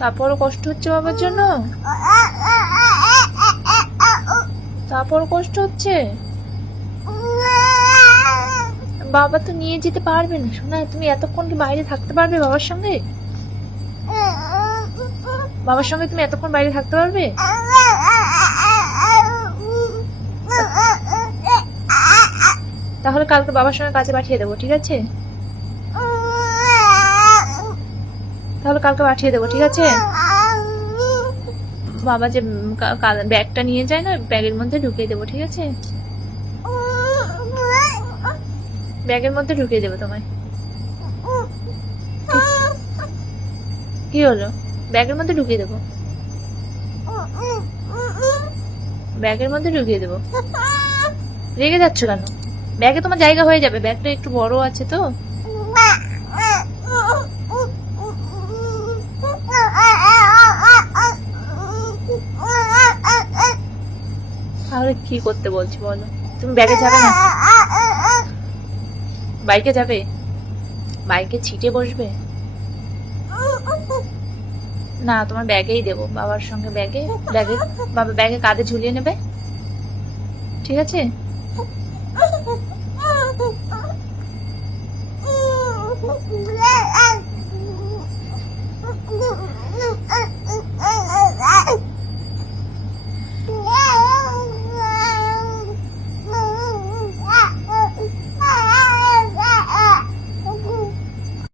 তারপরও কষ্ট হচ্ছে বাবার জন্য? তারপরও কষ্ট হচ্ছে? বাবা তো নিয়ে যেতে পারবে না শোনা। তুমি এতক্ষণ কি বাইরে থাকতে পারবে বাবার সঙ্গে? বাবার সঙ্গে তুমি এতক্ষণ বাইরে থাকতে পারবে? তাহলে কালকে বাবার সঙ্গে কাজে পাঠিয়ে দেবো, ঠিক আছে? তাহলে কালকে পাঠিয়ে দেবো, ঠিক আছে? বাবা যে ব্যাগটা নিয়ে যায় না, ব্যাগের মধ্যে ঢুকিয়ে দেবো, ঠিক আছে? ব্যাগের মধ্যে ঢুকিয়ে দেবো তোমায়। কি হলো? ব্যাগের মধ্যে ঢুকিয়ে দেবো, ব্যাগের মধ্যে ঢুকিয়ে দেবো। রেগে যাচ্ছ কেন? ব্যাগে তোমার জায়গা হয়ে যাবে, ব্যাগটা একটু বড় আছে তো। তাহলে কি করতে বলছি বলো? তুমি ব্যাগে যাবে না? বাইকে যাবে? বাইকে ছিটে বসবে? না, তোমার ব্যাগেই দেবো, বাবার সঙ্গে ব্যাগে। বাবা ব্যাগে কাঁধে ঝুলিয়ে নেবে, ঠিক আছে?